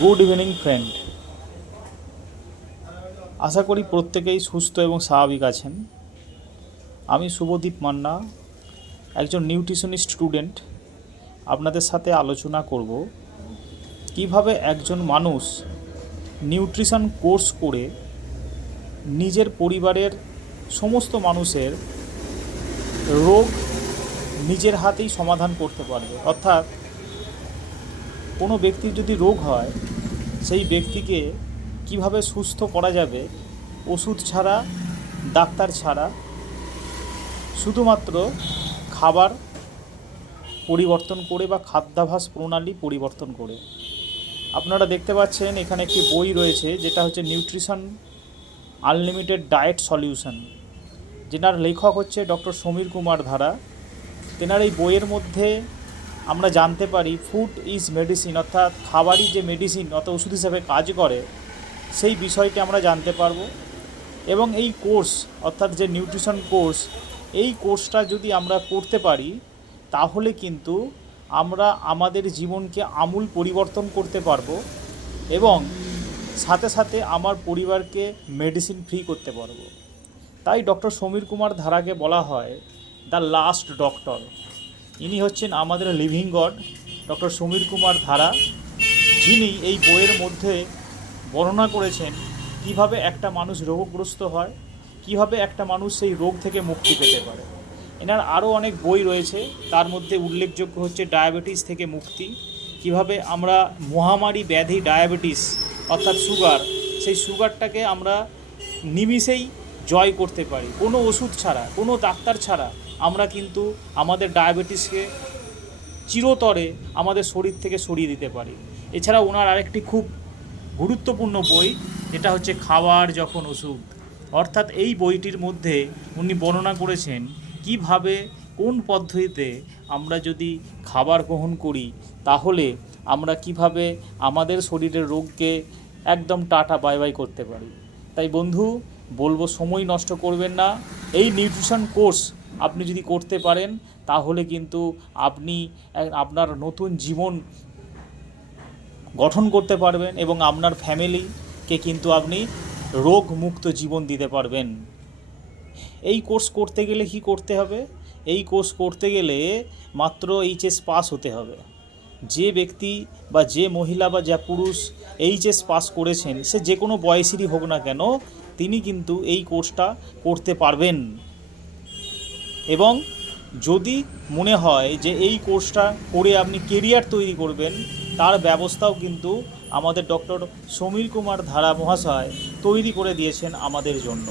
Good evening friend. আশা করি প্রত্যেকেই সুস্থ এবং স্বাভাবিক আছেন। আমি শুভদীপ মান্না, একজন নিউট্রিশনিস্ট স্টুডেন্ট। আপনাদের সাথে আলোচনা করব কিভাবে একজন মানুষ নিউট্রিশন কোর্স করে নিজের পরিবারের সমস্ত মানুষের রোগ নিজের হাতেই সমাধান করতে পারবে। অর্থাৎ কোনো ব্যক্তির যদি রোগ হয়, সেই ব্যক্তিকে কিভাবে সুস্থ করা যাবে ওষুধ ছাড়া, ডাক্তার ছাড়া, শুধুমাত্র খাবার পরিবর্তন করে বা খাদ্যাভ্যাস প্রণালী পরিবর্তন করে। আপনারা দেখতে পাচ্ছেন এখানে একটি বই রয়েছে, যেটা হচ্ছে নিউট্রিশন আনলিমিটেড ডায়েট সলিউশন, যেনার লেখক হচ্ছে ডক্টর সমীর কুমার ধারা। তেনার এই বইয়ের মধ্যে আমরা জানতে পারি ফুড ইজ মেডিসিন, অর্থাৎ খাবারই যে মেডিসিন অর্থাৎ ওষুধ হিসাবে কাজ করে, সেই বিষয়টি আমরা জানতে পারবো। এবং এই কোর্স অর্থাৎ যে নিউট্রিশন কোর্স, এই কোর্সটা যদি আমরা করতে পারি তাহলে কিন্তু আমরা আমাদের জীবনকে আমূল পরিবর্তন করতে পারবো এবং সাথে সাথে আমার পরিবারকে মেডিসিন ফ্রি করতে পারবো। তাই ডক্টর সমীর কুমার ধারাকে বলা হয় দ্য লাস্ট ডক্টর। ইনি হচ্ছেন আমাদের living god, doctor Samir Kumar ধারা, যিনি এই বইয়ের মধ্যে বর্ণনা করেছেন কিভাবে একটা মানুষ রোগগ্রস্ত হয়, কিভাবে একটা মানুষ সেই রোগ থেকে মুক্তি পেতে পারে। এনার আরও অনেক বই রয়েছে, তার মধ্যে উল্লেখযোগ্য হচ্ছে ডায়াবেটিস থেকে মুক্তি, কিভাবে আমরা মহামারী ব্যাধি ডায়াবেটিস অর্থাৎ সুগার, সেই সুগারটাকে আমরা নিমিষেই জয় করতে পারি। কোনো ওষুধ ছাড়া, কোনো ডাক্তার ছাড়া আমরা কিন্তু আমাদের ডায়াবেটিসকে চিরতরে আমাদের শরীর থেকে সরিয়ে দিতে পারি। এছাড়া ওনার আরেকটি খুব গুরুত্বপূর্ণ বই, যেটা হচ্ছে খাবার যখন ওষুধ। অর্থাৎ এই বইটির মধ্যে উনি বর্ণনা করেছেন কিভাবে, কোন পদ্ধতিতে আমরা যদি খাবার গ্রহণ করি তাহলে আমরা কিভাবে আমাদের শরীরের রোগকে একদম টাটা বাই বাই করতে পারি। তাই বন্ধু বলবো, সময় নষ্ট করবেন না। এই নিউট্রিশন কোর্স আপনি যদি করতে পারেন তাহলে কিন্তু আপনি আপনার নতুন জীবন গঠন করতে পারবেন এবং আপনার ফ্যামিলিকে কিন্তু আপনি রোগমুক্ত জীবন দিতে পারবেন। এই কোর্স করতে গেলে কি করতে হবে? এই কোর্স করতে গেলে মাত্র এইচএস পাস হতে হবে। যে ব্যক্তি বা যে মহিলা বা যে পুরুষ এইচএস পাস করেছেন, সে যে কোনো বয়সেরই হোক না কেন, তিনি কিন্তু এই কোর্সটা করতে পারবেন। এবং যদি মনে হয় যে এই কোর্সটা করে আপনি কেরিয়ার তৈরি করবেন, তার ব্যবস্থাও কিন্তু আমাদের ডক্টর সমীর কুমার ধারা মহাশয় তৈরি করে দিয়েছেন আমাদের জন্য।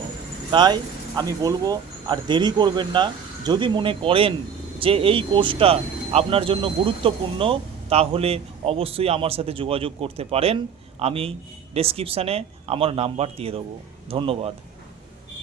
তাই আমি বলবো, আর দেরি করবেন না। যদি মনে করেন যে এই কোর্সটা আপনার জন্য গুরুত্বপূর্ণ, তাহলে অবশ্যই আমার সাথে যোগাযোগ করতে পারেন। আমি ডেসক্রিপশানে আমার নাম্বার দিয়ে দেবো। ধন্যবাদ।